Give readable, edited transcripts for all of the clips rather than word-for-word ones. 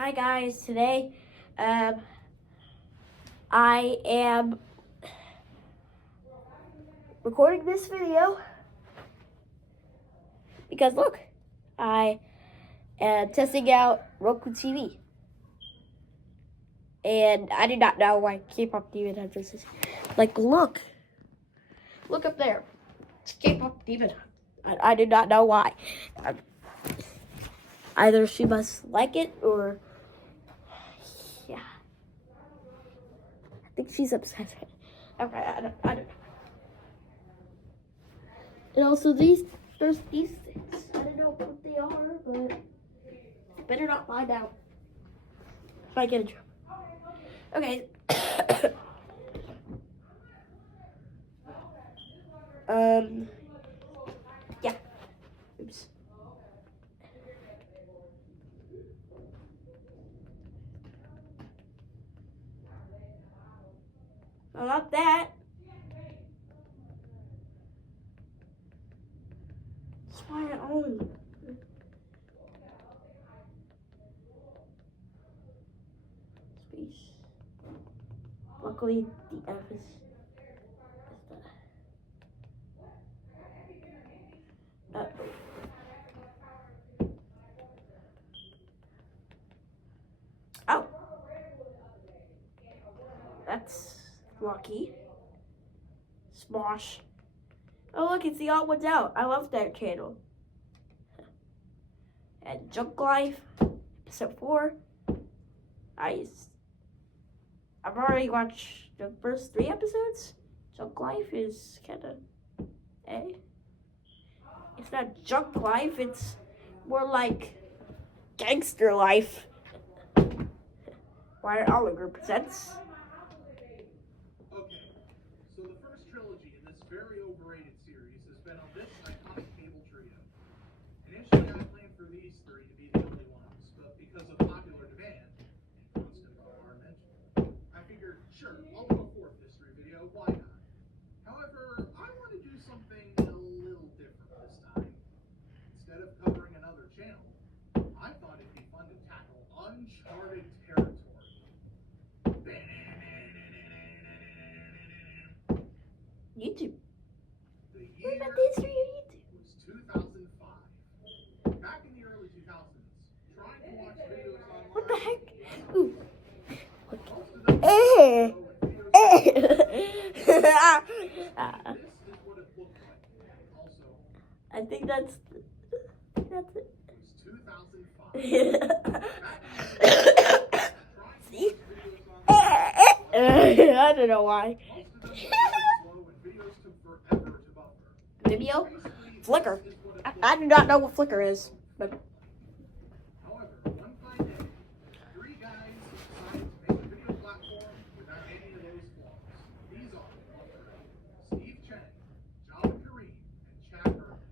Hi guys, today I am recording this video because look, I am testing out Roku TV. And I do not know why K-pop Demon had this. Like, look up there. It's K-pop Demon. I do not know why. Either she must like it or, yeah. I think she's upset. Okay, I don't know. And also there's these things. I don't know what they are, but I better not find out if I get in trouble. Okay. Yeah. Oops. Well, not that. That's why I own. Space. Luckily, the F is the. Oh. That's lucky. Smosh. Oh, look, it's the Odd Ones Out. I love that channel. And Junk Life, episode 4. I've already watched the first 3 episodes. Junk Life is kind of, It's not Junk Life, it's more like Gangster Life. Why Oliver presents. Okay, so the first trilogy in this very overrated series has been on this iconic cable trio. Initially, I planned for these 3 to be the only ones, but because of popular demand and constant bombardment, I figured, sure, I'll do a 4th history video, why not? However, I want to do something a little different this time. Instead of covering another channel, I thought it'd be fun to tackle uncharted territory. YouTube. The What year about the history of YouTube? was 2005. Back in the early 2000s, trying to watch videos online. What the heck? Ooh. Most of them Eh. this is what it looked like. Also, I think that's it. it was 2005. See? I don't know why. Most of them were slow and videos took forever to buffer. Video? Flickr. I do not know what Flickr is. But However, one fine day, 3 guys decided to make a video platform without any of those flaws. These are Steve Chen, John Kareem, and Chad Herman.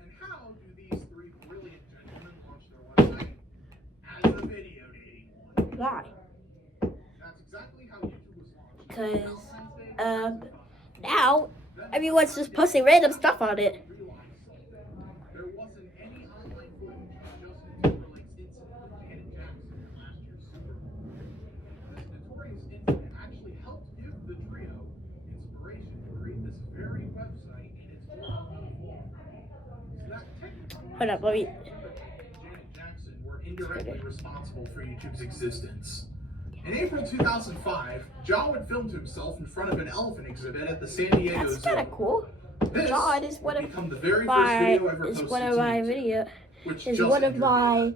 And how do these 3 brilliant gentlemen launch their website? As a video dating one. why? That's exactly how YouTube was launched. Because, now everyone's just posting random stuff on it. There wasn't any online footage of Justin Timberlake's incident with Janet Jackson in last year's Super Bowl. This notorious incident actually helped give the trio inspiration to create this very website in its form. So that technically Hold up, let me. Janet Jackson were indirectly responsible for YouTube's existence. In April 2005, Jawed filmed himself in front of an elephant exhibit at the San Diego That's Zoo. kind of cool. This Jawed is one would of become the very first my video ever posted one of to my YouTube, video which is just one of entered my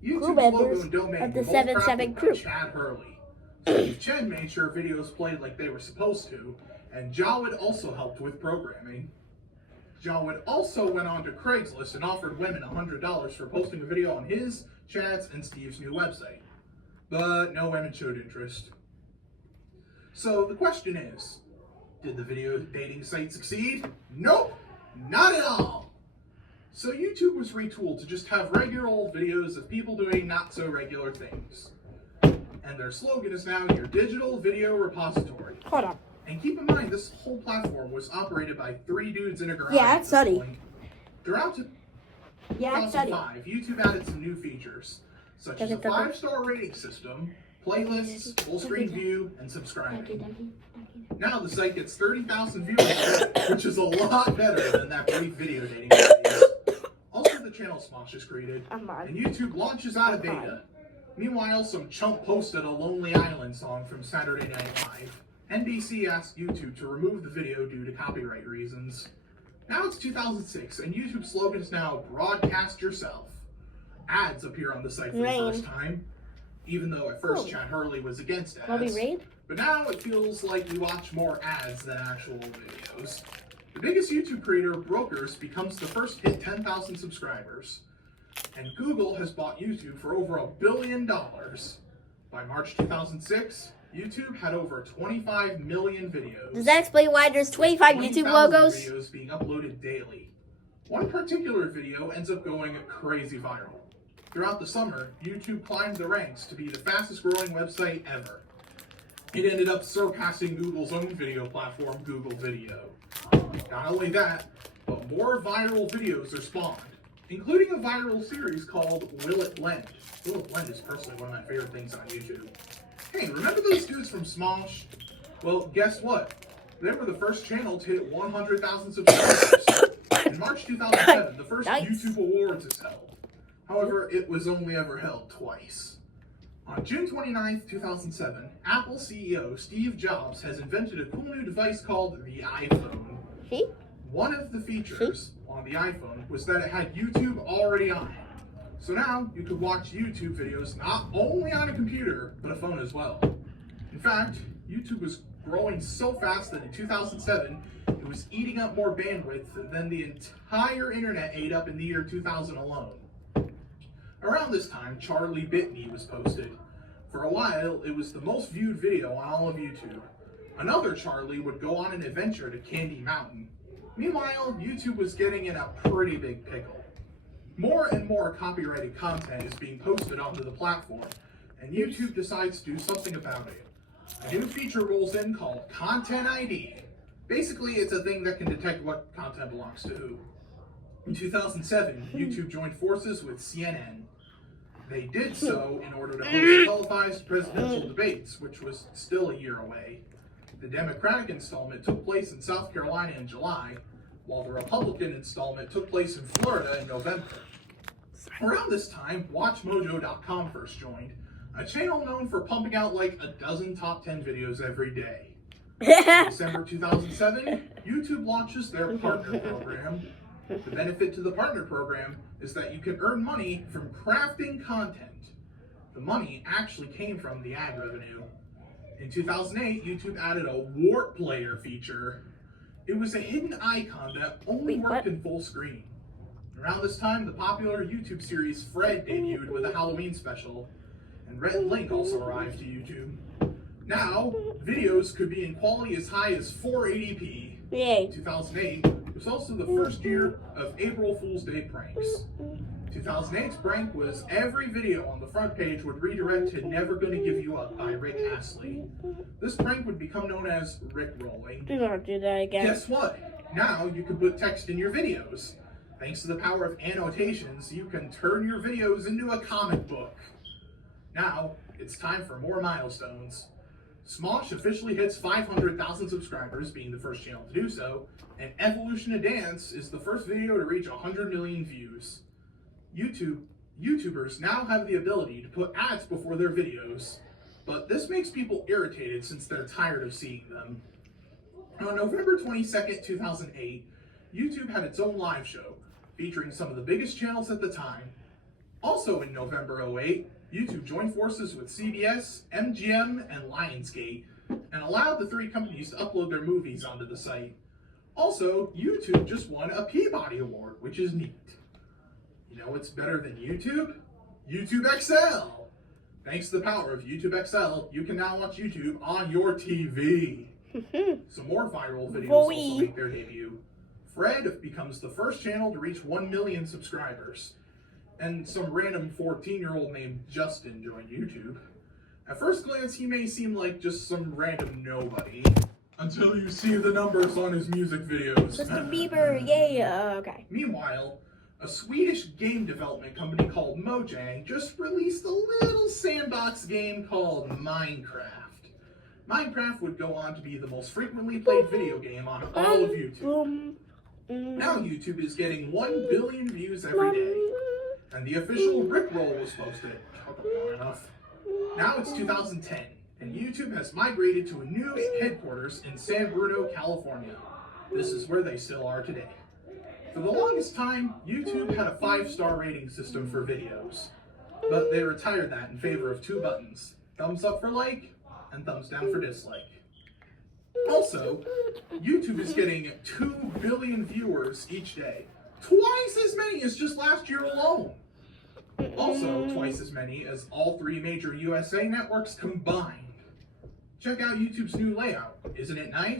YouTube's crew members logo and domain of the were both 7-7 crafted by crew. Chad Hurley. Steve Chen made sure videos played like they were supposed to, and Jawed also helped with programming. Jawed also went on to Craigslist and offered women $100 for posting a video on his, Chad's, and Steve's new website. But no women showed interest. So the question is, did the video dating site succeed? Nope, not at all. So YouTube was retooled to just have regular old videos of people doing not so regular things. And their slogan is now your digital video repository. Hold on. And keep in mind, this whole platform was operated by 3 dudes in a garage. Yeah, at it's this sunny. point. Throughout Yeah, it's sunny. 2005, YouTube added some new features, such as a 5-star rating system, playlists, full screen view, and subscribing. Now the site gets 30,000 viewers, which is a lot better than that brief video dating series. Also, the channel Smosh is created, and YouTube launches out of beta. Meanwhile, some chump posted a Lonely Island song from Saturday Night Live. NBC asked YouTube to remove the video due to copyright reasons. Now it's 2006, and YouTube's slogan is now broadcast yourself. Ads appear on the site for the first time, even though at first Chad Hurley was against ads. But now it feels like we watch more ads than actual videos. The biggest YouTube creator, Brokers, becomes the first to hit 10,000 subscribers. And Google has bought YouTube for over $1 billion. By March 2006, YouTube had over 25 million videos. Does that explain why there's 25 YouTube logos? Videos being uploaded daily. One particular video ends up going crazy viral. Throughout the summer, YouTube climbed the ranks to be the fastest growing website ever. It ended up surpassing Google's own video platform, Google Video. Not only that, but more viral videos are spawned, including a viral series called Will It Blend. Will It Blend is personally one of my favorite things on YouTube. Hey, remember those dudes from Smosh? Well, guess what? They were the first channel to hit 100,000 subscribers. In March 2007, the first YouTube Awards is held. However, it was only ever held twice. On June 29, 2007, Apple CEO Steve Jobs has invented a cool new device called the iPhone. One of the features on the iPhone was that it had YouTube already on it. So now you could watch YouTube videos not only on a computer, but a phone as well. In fact, YouTube was growing so fast that in 2007, it was eating up more bandwidth than the entire internet ate up in the year 2000 alone. Around this time, Charlie Bit Me was posted. For a while, it was the most viewed video on all of YouTube. Another Charlie would go on an adventure to Candy Mountain. Meanwhile, YouTube was getting in a pretty big pickle. More and more copyrighted content is being posted onto the platform, and YouTube decides to do something about it. A new feature rolls in called Content ID. Basically, it's a thing that can detect what content belongs to who. In 2007, YouTube joined forces with CNN. They did so in order to host televised presidential debates, which was still a year away. The Democratic installment took place in South Carolina in July, while the Republican installment took place in Florida in November. Around this time, WatchMojo.com first joined, a channel known for pumping out like a dozen top 10 videos every day. In December 2007, YouTube launches their partner program. The benefit to the partner program is that you can earn money from crafting content. The money actually came from the ad revenue. In 2008, YouTube added a warp player feature. It was a hidden icon that only worked in full screen. Around this time, the popular YouTube series Fred debuted with a Halloween special, and Rhett and Link also arrived to YouTube. Now, videos could be in quality as high as 480p. Yay. 2008 was also the first year of April Fool's Day pranks. 2008's prank was every video on the front page would redirect to Never Gonna Give You Up by Rick Astley. This prank would become known as Rickrolling. Do not do that again. Guess what? Now you can put text in your videos. Thanks to the power of annotations, you can turn your videos into a comic book. Now, it's time for more milestones. Smosh officially hits 500,000 subscribers, being the first channel to do so, and Evolution of Dance is the first video to reach 100 million views. YouTubers now have the ability to put ads before their videos, but this makes people irritated since they're tired of seeing them. On November 22nd, 2008, YouTube had its own live show, featuring some of the biggest channels at the time. Also in November 2008, YouTube joined forces with CBS, MGM, and Lionsgate, and allowed the three companies to upload their movies onto the site. Also, YouTube just won a Peabody Award, which is neat. You know what's better than YouTube? YouTube XL! Thanks to the power of YouTube XL, you can now watch YouTube on your TV. Some more viral videos also make their debut. Fred becomes the first channel to reach 1 million subscribers. And some random 14-year-old named Justin joined YouTube. At first glance, he may seem like just some random nobody, until you see the numbers on his music videos. Justin Bieber, yay, okay. Meanwhile, A Swedish game development company called Mojang just released a little sandbox game called Minecraft. Minecraft would go on to be the most frequently played video game on all of YouTube. Now YouTube is getting 1 billion views every day, and the official Rickroll was posted. Long enough. Now it's 2010, and YouTube has migrated to a new headquarters in San Bruno, California. This is where they still are today. For the longest time, YouTube had a 5-star rating system for videos, but they retired that in favor of 2 buttons, thumbs up for like, and thumbs down for dislike. Also, YouTube is getting 2 billion viewers each day, twice as many as just last year alone. Also, twice as many as all 3 major USA networks combined. Check out YouTube's new layout. Isn't it nice?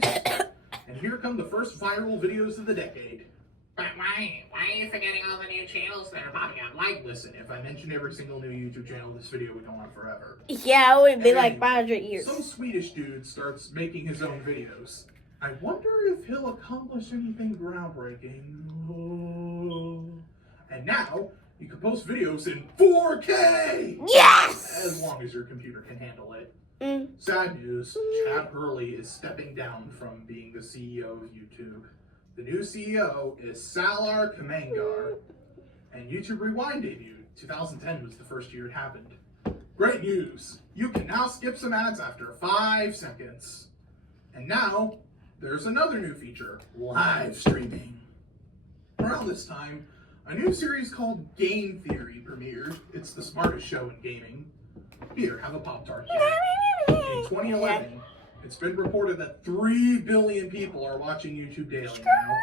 And here come the first viral videos of the decade. But why are you forgetting all the new channels that are popping up? Like, listen, if I mention every single new YouTube channel, this video would go on forever. Yeah, it would be like 500 years. Some Swedish dude starts making his own videos. I wonder if he'll accomplish anything groundbreaking. And now, you can post videos in 4K! Yes! As long as your computer can handle it. Sad news, Chad Hurley is stepping down from being the CEO of YouTube. The new CEO is Salar Kamangar, and YouTube Rewind debuted. 2010 was the first year it happened. Great news! You can now skip some ads after 5 seconds. And now, there's another new feature, live streaming. Around this time, a new series called Game Theory premiered. It's the smartest show in gaming. Here, have a Pop-Tart. In 2011, it's been reported that 3 billion people are watching YouTube daily now,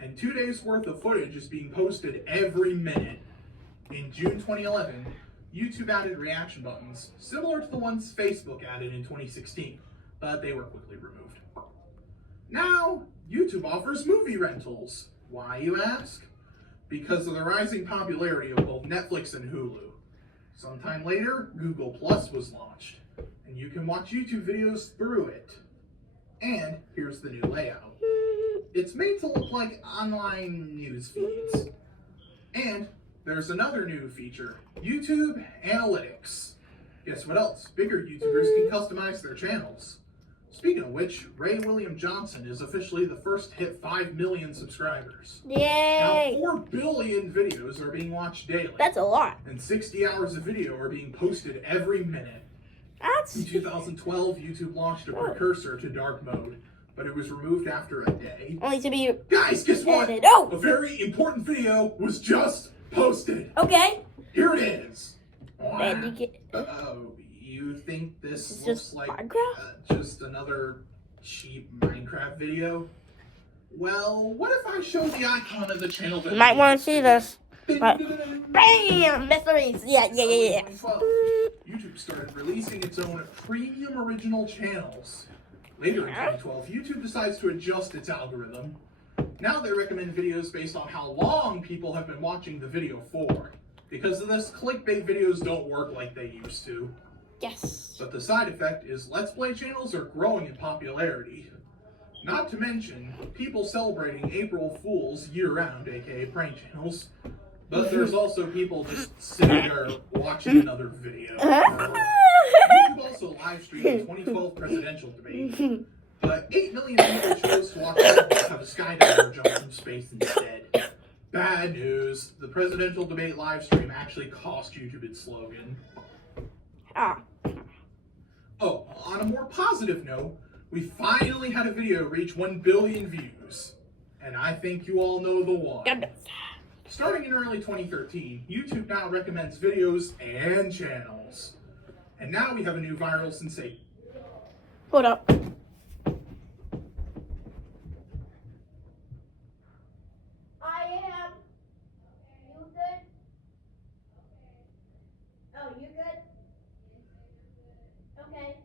and 2 days worth of footage is being posted every minute. In June 2011, YouTube added reaction buttons, similar to the ones Facebook added in 2016, but they were quickly removed. Now, YouTube offers movie rentals. Why, you ask? Because of the rising popularity of both Netflix and Hulu. Sometime later, Google Plus was launched, and you can watch YouTube videos through it. And here's the new layout. It's made to look like online news feeds. And there's another new feature, YouTube Analytics. Guess what else? Bigger YouTubers can customize their channels. Speaking of which, Ray William Johnson is officially the first to hit 5 million subscribers. Yay! Now 4 billion videos are being watched daily. That's a lot. And 60 hours of video are being posted every minute. In 2012, YouTube launched a precursor to dark mode, but it was removed after a day. Only to be... Guys, guess what? Oh! A very important video was just posted. Okay. Here it is. And you get... Oh, you think this It's looks just like Minecraft? just another cheap Minecraft video? Well, what if I show the icon of the channel that... You might want to see this. But... Bam! Mysteries! Yeah. YouTube started releasing its own premium original channels. Later in 2012, YouTube decides to adjust its algorithm. Now they recommend videos based on how long people have been watching the video for. Because of this, clickbait videos don't work like they used to. Yes. But the side effect is Let's Play channels are growing in popularity. Not to mention, people celebrating April Fools year-round, aka prank channels. But there's also people just sitting there watching another video. YouTube also live streamed the 2012 presidential debate. But 8 million people chose to watch it have a skydiver jump from space instead. Bad news. The presidential debate live stream actually cost YouTube its slogan. Oh, on a more positive note, we finally had a video reach 1 billion views. And I think you all know the one. Starting in early 2013, YouTube now recommends videos and channels. And now we have a new viral sensation. Hold up. I am. You good? Oh, you good? Okay.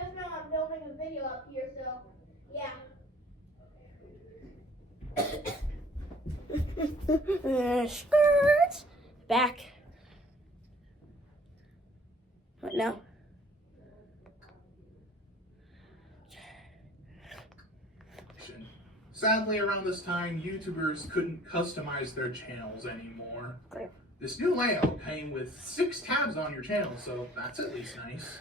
Just know I'm filming a video up here, so yeah. Skirt back. What now? Sadly, around this time, YouTubers couldn't customize their channels anymore. Okay. This new layout came with 6 tabs on your channel, so that's at least nice.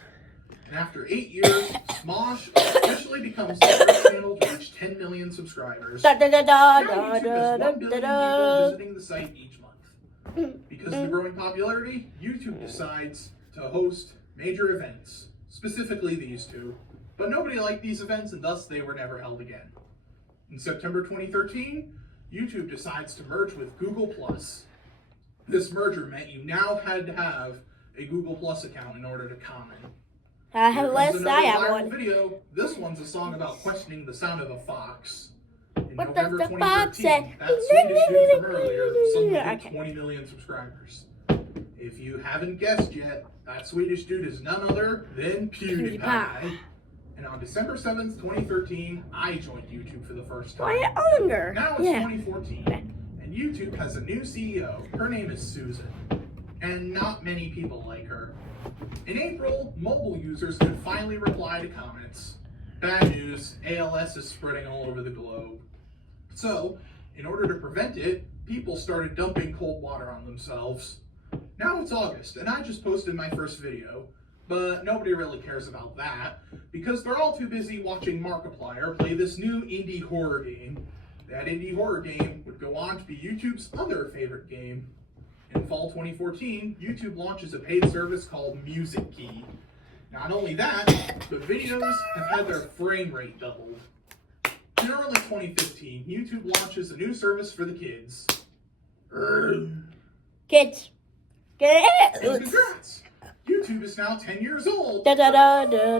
And after 8 years, Smosh officially becomes the first channel to reach 10 million subscribers. Da, da, da, da, Now da, YouTube da, has 1 billion da, people visiting the site each month. Because of the growing popularity, YouTube decides to host major events, specifically these two. But nobody liked these events, and thus they were never held again. In September 2013, YouTube decides to merge with Google+. This merger meant you now had to have a Google Plus account in order to comment. I have Here less. comes I another have viral one. video. This one's a song about questioning the sound of a fox. In What does November the fox 2013, say? that Swedish dude from earlier suddenly hit Okay. 20 million subscribers. If you haven't guessed yet, that Swedish dude is none other than PewDiePie. And on December 7th, 2013, I joined YouTube for the first time. Why longer? Now it's Yeah. 2014, and YouTube has a new CEO. Her name is Susan, and not many people like her. In April, mobile users could finally reply to comments. Bad news, ALS is spreading all over the globe. So, in order to prevent it, people started dumping cold water on themselves. Now it's August, and I just posted my first video. But nobody really cares about that, because they're all too busy watching Markiplier play this new indie horror game. That indie horror game would go on to be YouTube's other favorite game. In fall 2014, YouTube launches a paid service called Music Key. Not only that, but videos have had their frame rate doubled. In early 2015, YouTube launches a new service for the kids. Kids. And Kids. congrats! YouTube is now 10 years old. Da, da, da, da.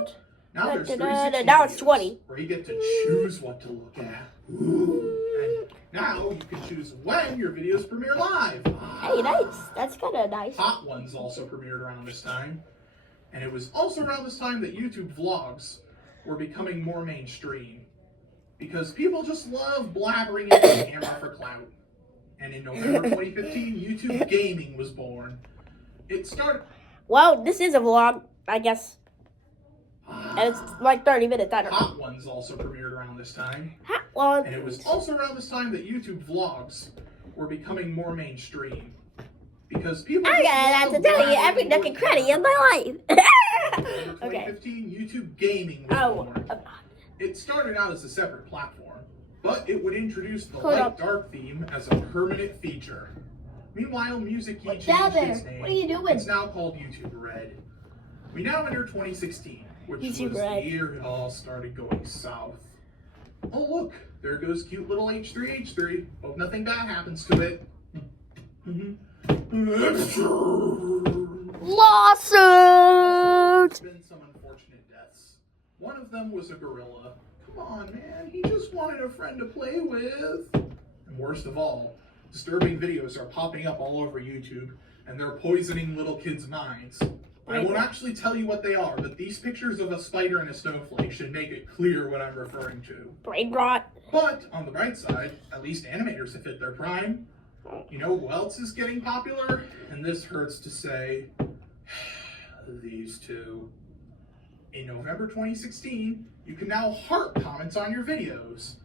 Now there's Da, da, da, 360 now it's videos 20. where you get to choose what to look at. Ooh. And now you can choose when your videos premiere live. Hey, nice. That's kind of nice. Hot Ones also premiered around this time. And it was also around this time that YouTube vlogs were becoming more mainstream. Because people just love blabbering into the camera for clout. And in November 2015, YouTube Gaming was born. It started... Well, this is a vlog, I guess. And it's like 30 minutes. I don't know. Hot Ones also premiered around this time. Hot one. And it was also around this time that YouTube vlogs were becoming more mainstream. Because people I just gotta have love to tell you blabbering every nook into and the cranny of camera. my life. In Okay. 2015, YouTube Gaming was Oh. born. It started out as a separate platform, but it would introduce the Hold up. light-dark theme as a permanent feature. Meanwhile, Music Key What's changed out there? its name. What are you doing? It's now called YouTube Red. We now enter 2016, which YouTube was Red. the year it all started going south. Oh look, there goes cute little H3H3. Hope nothing bad happens to it. Lawsuit. There's been some unfortunate deaths. One of them was a gorilla. Come on, man, he just wanted a friend to play with. And worst of all, disturbing videos are popping up all over YouTube, and they're poisoning little kids' minds. I won't actually tell you what they are, but these pictures of a spider and a snowflake should make it clear what I'm referring to. Brain rot. But, on the bright side, at least animators have hit their prime. You know who else is getting popular? And this hurts to say, these two. In November 2016, you can now heart comments on your videos.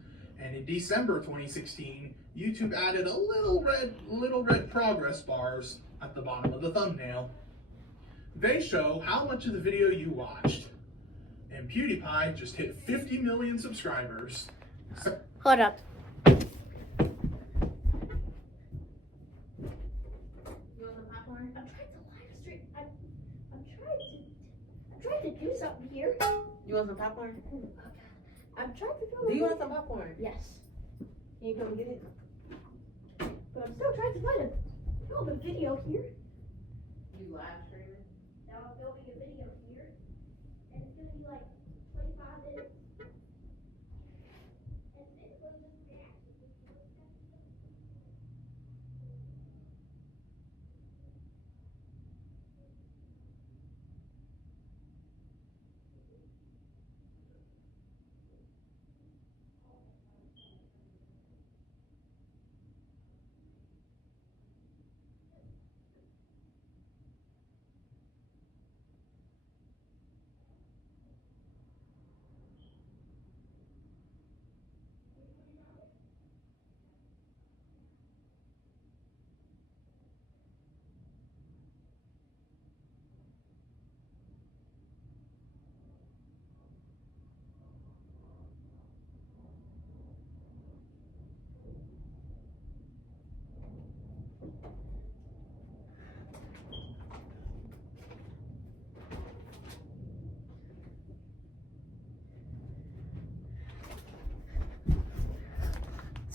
And in December 2016, YouTube added a little red progress bars at the bottom of the thumbnail. They show how much of the video you watched. And PewDiePie just hit 50 million subscribers. So, Hold up. I'm trying to live stream. I'm trying to do something here. You want some popcorn? I'm trying to do. Do you want some popcorn? Yes. Can you come get it? But I'm still trying to film a video here. You live streaming? Now I'm filming a video here, and it's gonna be like 25 minutes. And this was just reaction.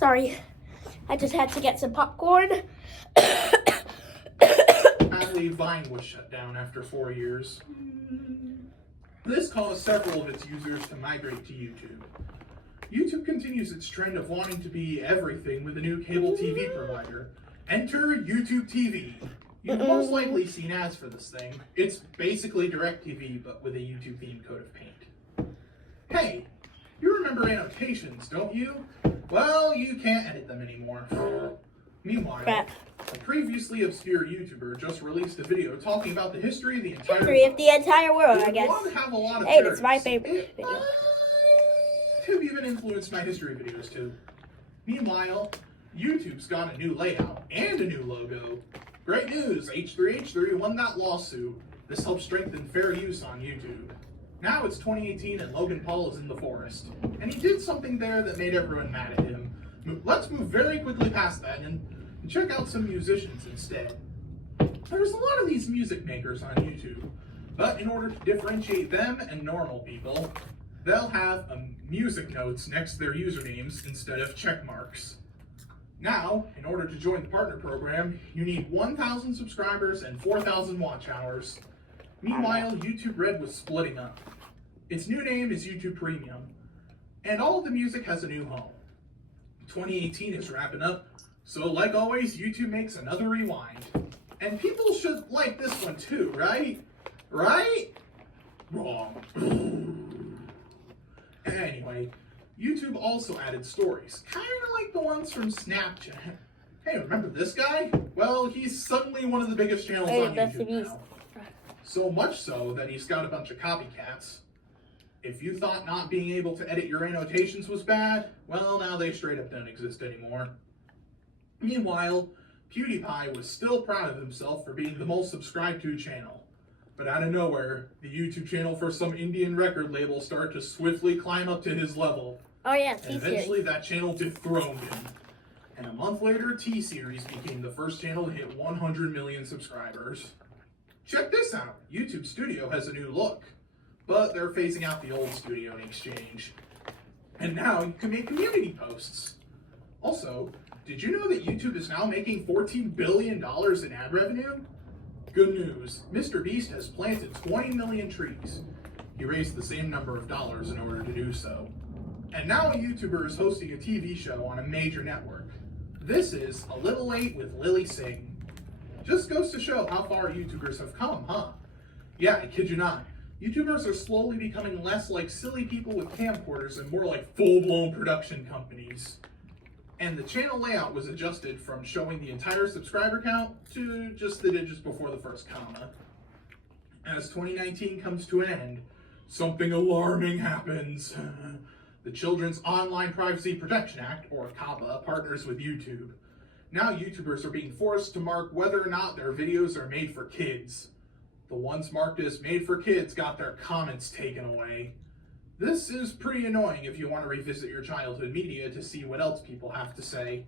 Sorry, I just had to get some popcorn. Sadly, Vine was shut down after 4 years. This caused several of its users to migrate to YouTube. YouTube continues its trend of wanting to be everything with a new cable TV provider. Enter YouTube TV. You've most likely seen ads for this thing. It's basically DirecTV, but with a YouTube-themed coat of paint. Hey, you remember annotations, don't you? Well, you can't edit them anymore. Meanwhile, Crap. a previously obscure YouTuber just released a video talking about the history of the entire History of the entire world, I It guess. would have a lot of Hey, it's my theories. favorite It video. might have even influenced my history videos too. Meanwhile, YouTube's got a new layout and a new logo. Great news, H3H3 won that lawsuit. This helps strengthen fair use on YouTube. Now it's 2018 and Logan Paul is in the forest. And he did something there that made everyone mad at him. Let's move very quickly past that and check out some musicians instead. There's a lot of these music makers on YouTube, but in order to differentiate them and normal people, they'll have music notes next to their usernames instead of check marks. Now, in order to join the partner program, you need 1,000 subscribers and 4,000 watch hours. Meanwhile, YouTube Red was splitting up. Its new name is YouTube Premium, and all of the music has a new home. 2018 is wrapping up, so like always, YouTube makes another rewind. And people should like this one too, right? Right? Wrong. Anyway, YouTube also added stories, kind of like the ones from Snapchat. Hey, remember this guy? Well, he's suddenly one of the biggest channels Hey, on that's YouTube the now. So much so that he's got a bunch of copycats. If you thought not being able to edit your annotations was bad, well, now they straight up don't exist anymore. Meanwhile, PewDiePie was still proud of himself for being the most subscribed to channel. But out of nowhere, the YouTube channel for some Indian record label started to swiftly climb up to his level. Oh yeah, And T-Series. eventually that channel dethroned him. And a month later, T-Series became the first channel to hit 100 million subscribers. Check this out, YouTube Studio has a new look, but they're phasing out the old studio in exchange. And now you can make community posts. Also, did you know that YouTube is now making $14 billion in ad revenue? Good news, Mr. Beast has planted 20 million trees. He raised the same number of dollars in order to do so. And now a YouTuber is hosting a TV show on a major network. This is A Little Late with Lily Singh. Just goes to show how far YouTubers have come, huh? Yeah, I kid you not. YouTubers are slowly becoming less like silly people with camcorders and more like full-blown production companies. And the channel layout was adjusted from showing the entire subscriber count to just the digits before the first comma. As 2019 comes to an end, something alarming happens. The Children's Online Privacy Protection Act, or COPPA, partners with YouTube. Now YouTubers are being forced to mark whether or not their videos are made for kids. The ones marked as made for kids got their comments taken away. This is pretty annoying if you want to revisit your childhood media to see what else people have to say.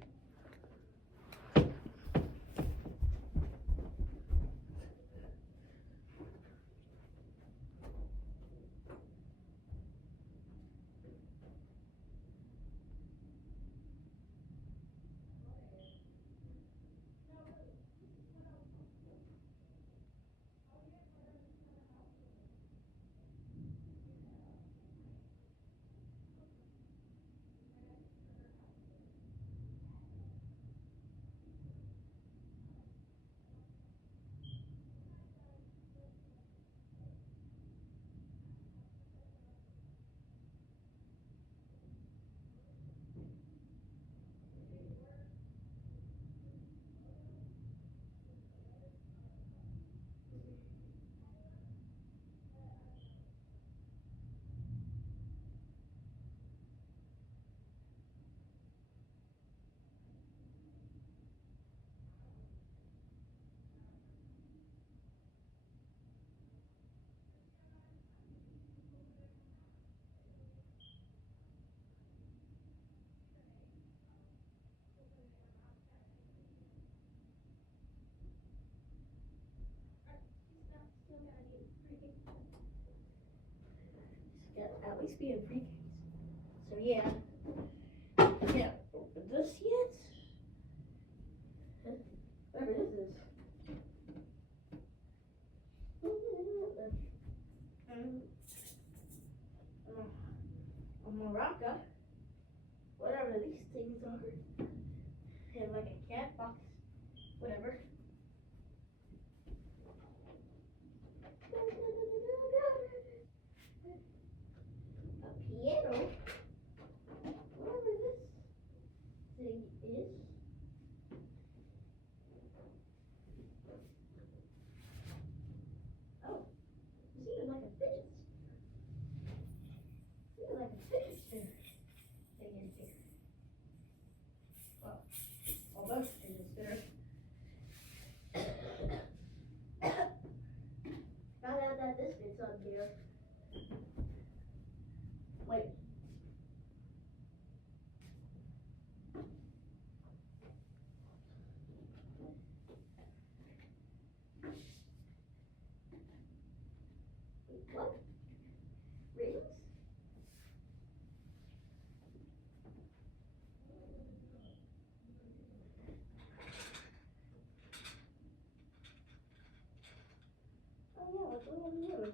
What? Rings? Oh yeah, what's going on here?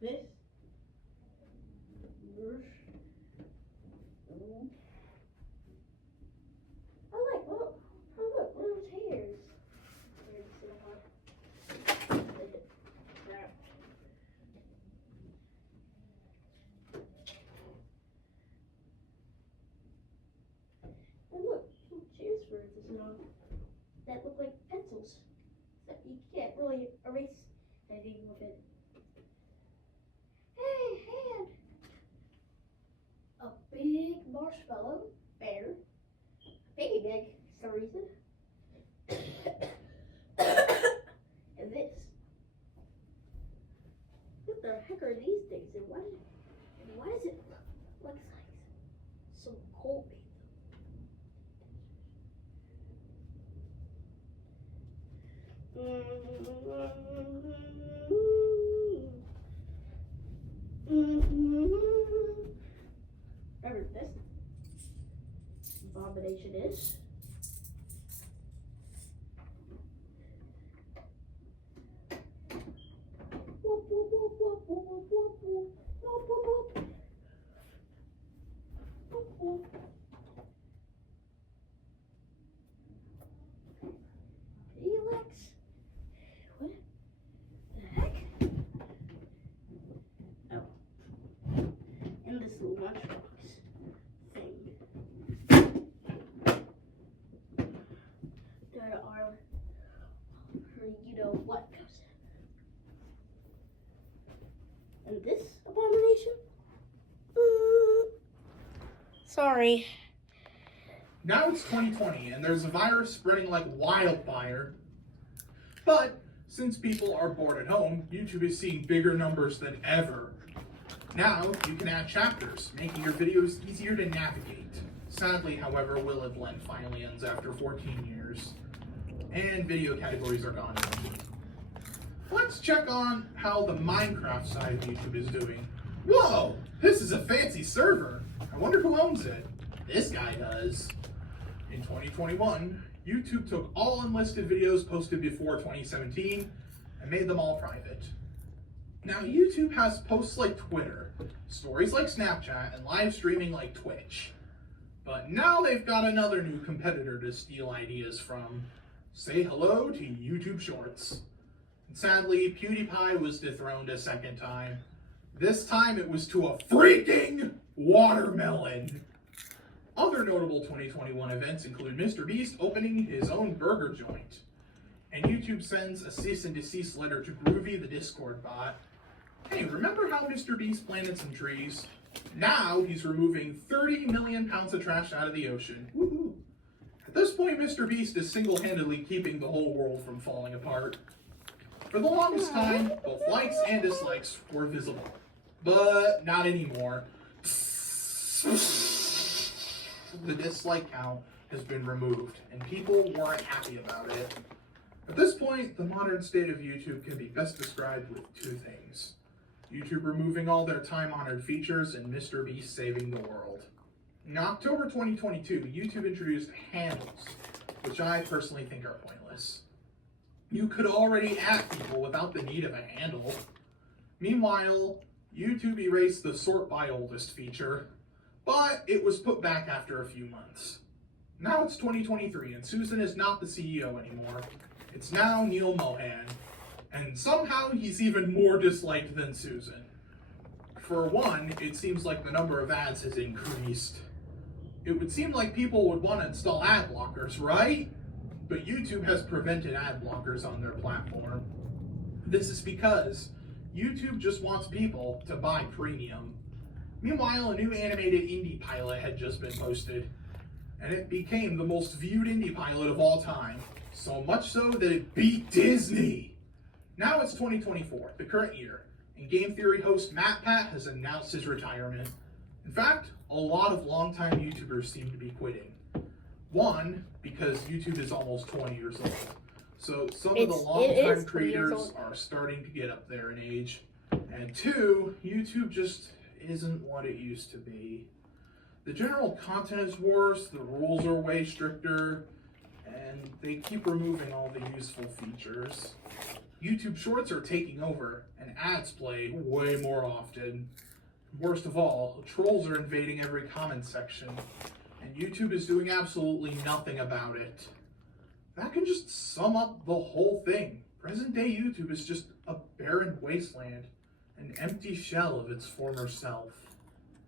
This. Oh look, little hairs. And look, some chairs for this that look like pencils. That you can't really erase anything with it. Hey, hand! A big marshmallow bear. Baby egg, for some reason. And this. What the heck are these things? And why does it look like some coal made Whatever this abomination is. Whoop, whoop, whoop, whoop, whoop, whoop, whoop, whoop, whoop, whoop. Whoop, whoop. Relax. What the heck? Oh. And this lunchbox thing. There are, you know what goes in. And this abomination? Sorry. Now it's 2020 and there's a virus spreading like wildfire. But since people are bored at home, YouTube is seeing bigger numbers than ever. Now you can add chapters, making your videos easier to navigate. Sadly, however, Will of Lent finally ends after 14 years. And video categories are gone. Let's check on how the Minecraft side of YouTube is doing. Whoa! This is a fancy server. I wonder who owns it. This guy does. In 2021, YouTube took all unlisted videos posted before 2017 and made them all private. Now, YouTube has posts like Twitter, stories like Snapchat, and live streaming like Twitch. But now they've got another new competitor to steal ideas from. Say hello to YouTube Shorts. And sadly, PewDiePie was dethroned a second time. This time it was to a freaking watermelon. Other notable 2021 events include MrBeast opening his own burger joint, and YouTube sends a cease and desist letter to Groovy, the Discord bot. Hey, remember how MrBeast planted some trees? Now he's removing 30 million pounds of trash out of the ocean. Woohoo! At this point, MrBeast is single-handedly keeping the whole world from falling apart. For the longest time, both likes and dislikes were visible, but not anymore. The dislike count has been removed, and people weren't happy about it. At this point, the modern state of YouTube can be best described with two things. YouTube removing all their time-honored features and MrBeast saving the world. In October 2022, YouTube introduced handles, which I personally think are pointless. You could already at people without the need of a handle. Meanwhile, YouTube erased the sort by oldest feature, but it was put back after a few months. Now it's 2023 and Susan is not the CEO anymore. It's now Neil Mohan, and somehow he's even more disliked than Susan. For one, it seems like the number of ads has increased. It would seem like people would want to install ad blockers, right? But YouTube has prevented ad blockers on their platform. This is because YouTube just wants people to buy premium. Meanwhile, a new animated indie pilot had just been posted, and it became the most viewed indie pilot of all time. So much so that it beat Disney. Now it's 2024, the current year, and Game Theory host MatPat has announced his retirement. In fact, a lot of longtime YouTubers seem to be quitting. One, because YouTube is almost 20 years old. So some of It the is long-time 20 years creators old. are starting to get up there in age. And two, YouTube just isn't what it used to be. The general content is worse, the rules are way stricter, and they keep removing all the useful features. YouTube Shorts are taking over, and ads play way more often. Worst of all, trolls are invading every comment section, and YouTube is doing absolutely nothing about it. That can just sum up the whole thing. Present day YouTube is just a barren wasteland, an empty shell of its former self.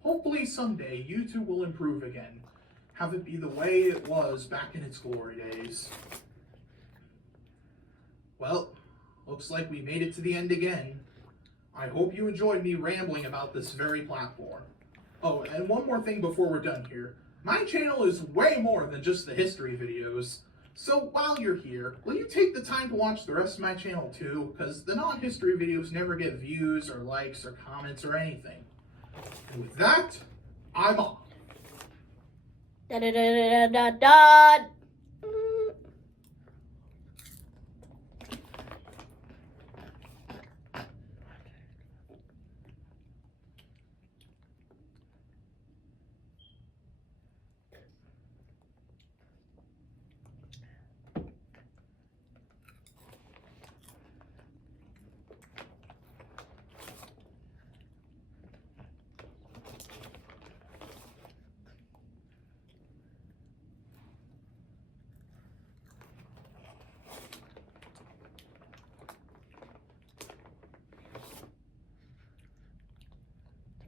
Hopefully someday YouTube will improve again, have it be the way it was back in its glory days. Well, looks like we made it to the end again. I hope you enjoyed me rambling about this very platform. Oh, and one more thing before we're done here. My channel is way more than just the history videos. So while you're here, will you take the time to watch the rest of my channel too? Because the non-history videos never get views or likes or comments or anything. And with that, I'm off. Da da da da da da.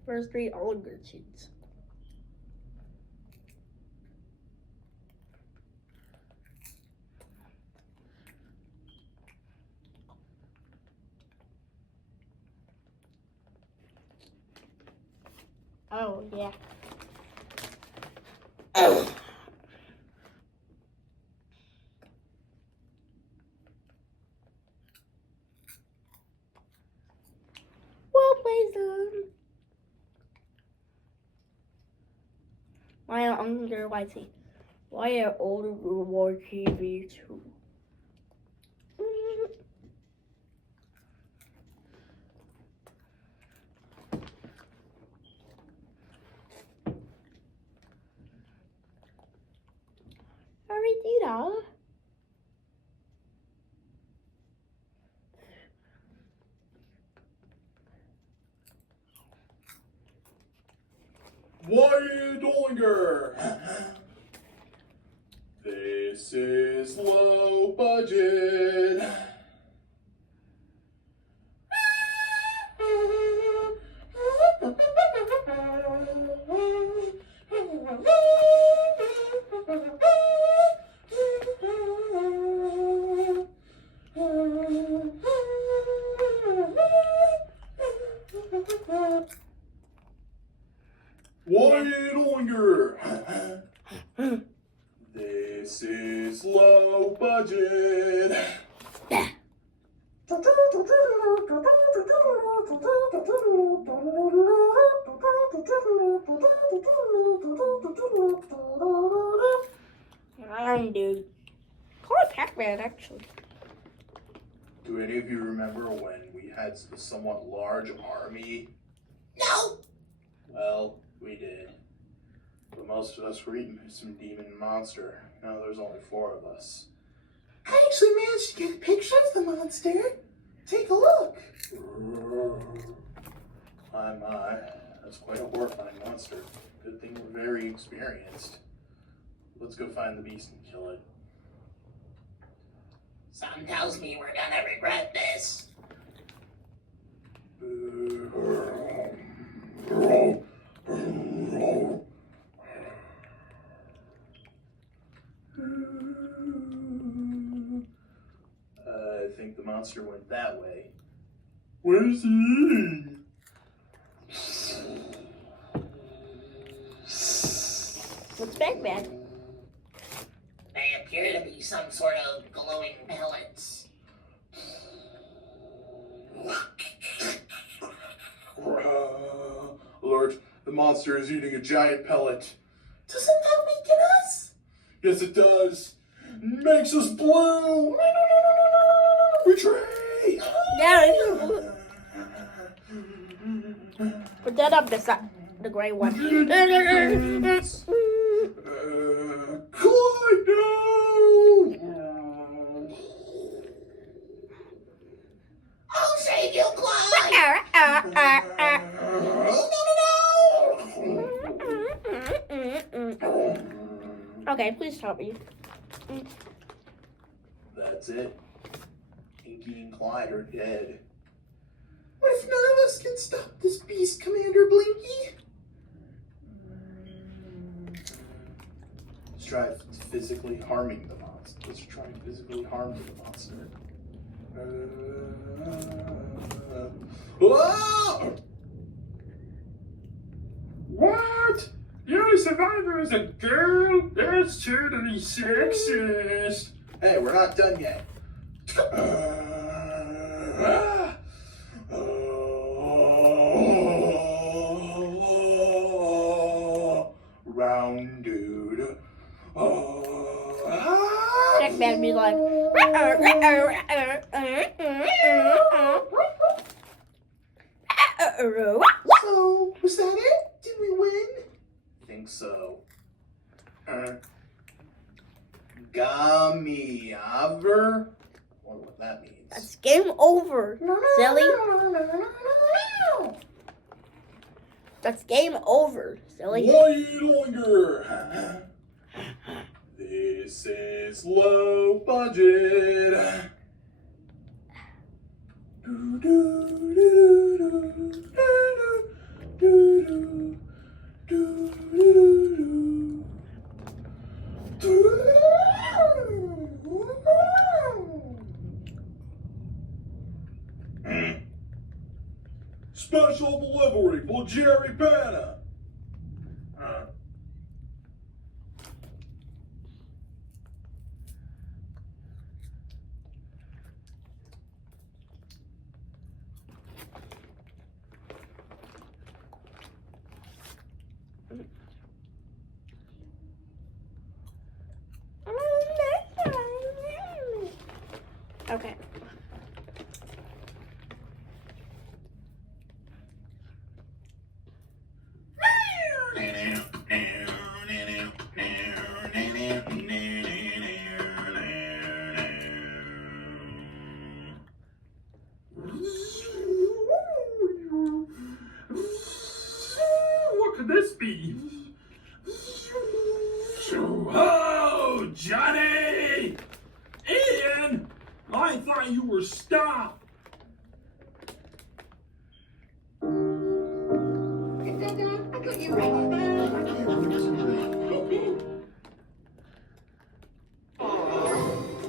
First 3 oligarchies. Oh, yeah. Well played, son. Why under YT? Why are older reward TV too? Aridita. Wyatt Dollinger! This is low budget. Wyatt Dollinger! This is low budget. Dude. Call it Pac-Man, actually. Do any of you remember when we had a somewhat large army? No! Well, we did. But most of us were eaten by some demon monster. Now there's only 4 of us. I actually managed to get a picture of the monster. Take a look. My. That's quite a horrifying monster. Good thing we're very experienced. Let's go find the beast and kill it. Something tells me we're gonna regret this. I think the monster went that way. Where's he eating? What's Pac-Man? They appear to be some sort of glowing pellets. Alert, the monster is eating a giant pellet. Doesn't that weaken us? Yes, it does. Makes us blue. Retreat. Yeah, put that up beside the gray one. Clyde, no! I'll save you, Clyde! Okay, please stop me. That's it. Inky and Clyde are dead. What if none of us can stop this beast, Commander Blinky? Let's try physically harming the monster. Let's try physically harming the monster. Ah! What? The only survivor is a girl? That's totally sexist. Hey, we're not done yet. Round dude. That man be like. So, was that it? Did we win? I think so. Gamiaver? I wonder what that means. That's game over, silly. That's game over, silly. Wait longer. This is low budget. Do, do, do, do, do, do, do, do, do. Special delivery for Jerry Banner. Okay. What could this be? Oh, Johnny! Ian! I thought you were stopped.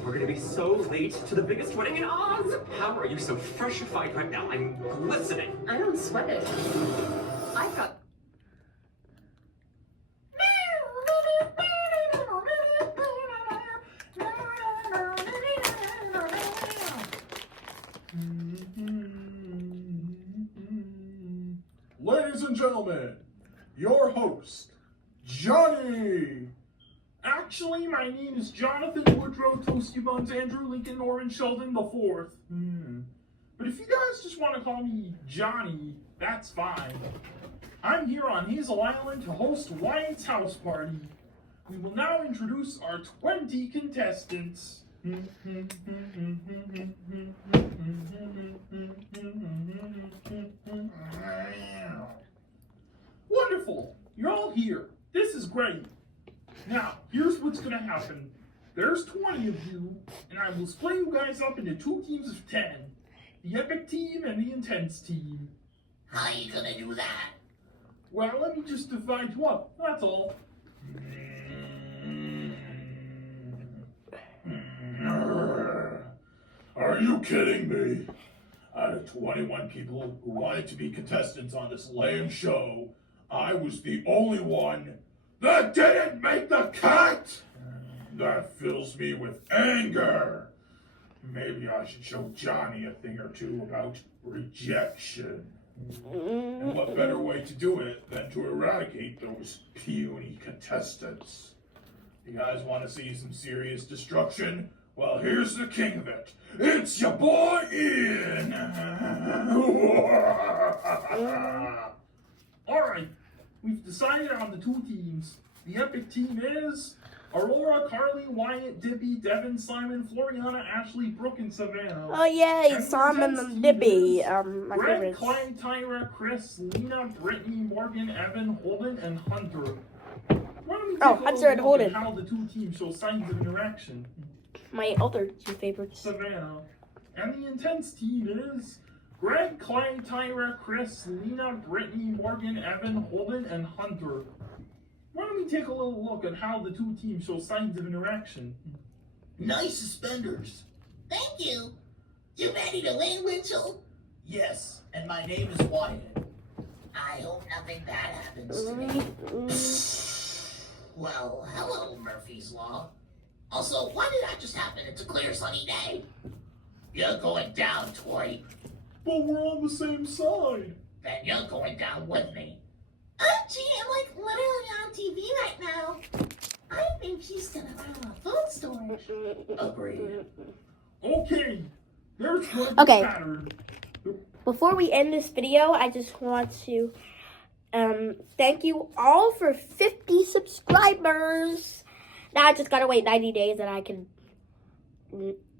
We're gonna be so late to the biggest wedding in Oz! How are you so freshified right now? I'm glistening. I don't sweat it. I've got. Ladies and gentlemen, your host, Johnny! Actually, my name is Jonathan Woodrow Toasty Buns Andrew Lincoln Norman Sheldon the Fourth. But if you guys just want to call me Johnny, that's fine. I'm here on Hazel Island to host Wyatt's house party. We will now introduce our 20 contestants. Wonderful! You're all here. This is great. Now, here's what's gonna happen. There's 20 of you, and I will split you guys up into 2 teams of 10. The Epic team and the Intense team. How you gonna do that? Well, let me just divide you up, that's all. Are you kidding me? Out of 21 people who wanted to be contestants on this lame show, I was the only one that didn't make the cut! That fills me with anger. Maybe I should show Johnny a thing or two about rejection. And what better way to do it than to eradicate those puny contestants? You guys want to see some serious destruction? Well, here's the king of it. It's your boy Ian. All right, we've decided on the 2 teams. The epic team is Aurora, Carly, Wyatt, Dippy, Devin, Simon, Floriana, Ashley, Brooke, and Savannah. Oh yay, Simon and Dippy. My Greg, favorites. Clay, Tyra, Chris, Lena, Brittany, Morgan, Evan, Holden, and Hunter. Why don't we take a Hunter little and look Holden. at how the 2 teams show signs of interaction? My other 2 favorites. Savannah. And the intense team is Greg, Clay, Tyra, Chris, Lena, Brittany, Morgan, Evan, Holden, and Hunter. Why don't we take a little look at how the 2 teams show signs of interaction? Nice suspenders. Thank you. You ready to win, Winchell? Yes, and my name is Wyatt. I hope nothing bad happens to me. Well, hello, Murphy's Law. Also, why did that just happen? It's a clear sunny day. You're going down, Toy. But we're on the same side. Then you're going down with me. Gee, I'm like literally on TV right now. I think she's gonna run out of food storage. Agreed. Okay, there's the Okay. pattern. Before we end this video, I just want to thank you all for 50 subscribers. Now I just gotta wait 90 days and I can.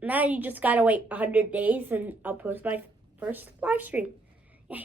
Now you just gotta wait 100 days and I'll post my first live stream. Yeah.